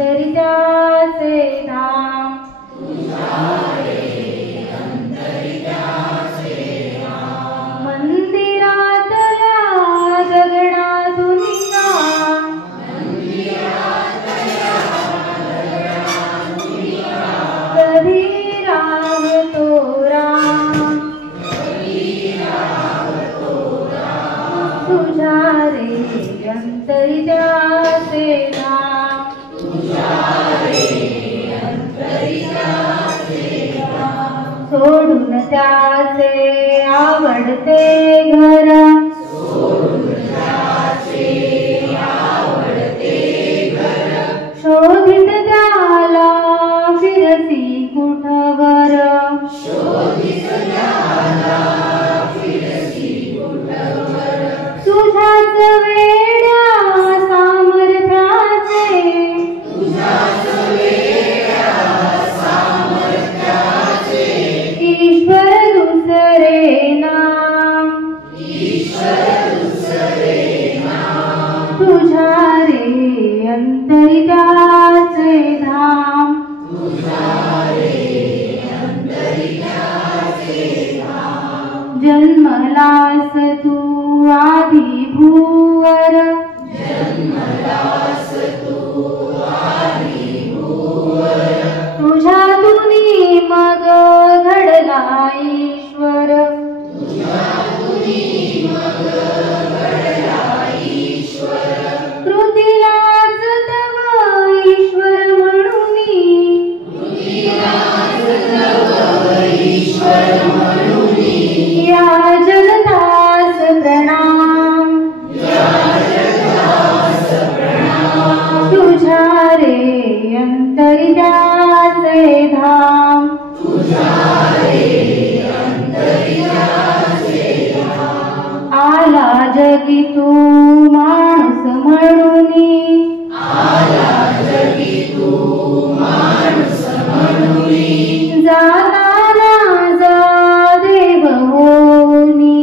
अंतरित्याचे धाम मंदिरातल्या दगडातुनिका कधी राहतो राम तुझ्या रे अंतरित्याचे धाम सोडून त्याचे आवडते घर शोधित त्याला फिरसी कुठवर तुझ्याच वेड्या सामर्थ्याचे ईश्वर दुसरे नाम तुझ्या रे अंतरित्याचे धाम जन्मलास तू आधी भूवर तुझ्यातून मग घडला ईश्वर कृतीलाच तव ईश्वर म्हणून या जगतास प्रणाम तुझ्या रे अंतरित्याचे धाम आला जगी तू माणूस म्हणून जाताना जा देव होनी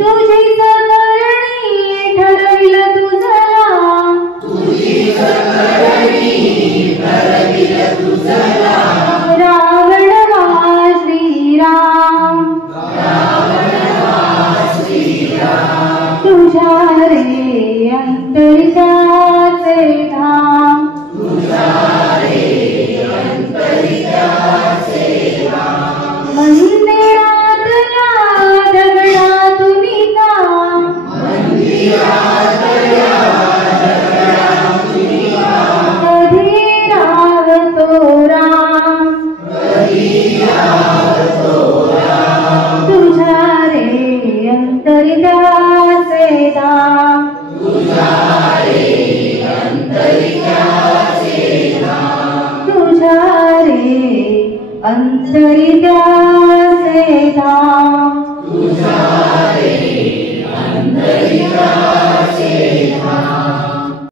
तुझी करणी ठरविल तुझला रावण वा श्रीराम तुझ्या रे अंतरित्याचे धाम मंदिरातल्या दगडातुनिका कधी राहतो राम तुझ्या रे अंतरित्याचे धाम तुझ्या रे अंतरित्याचे धाम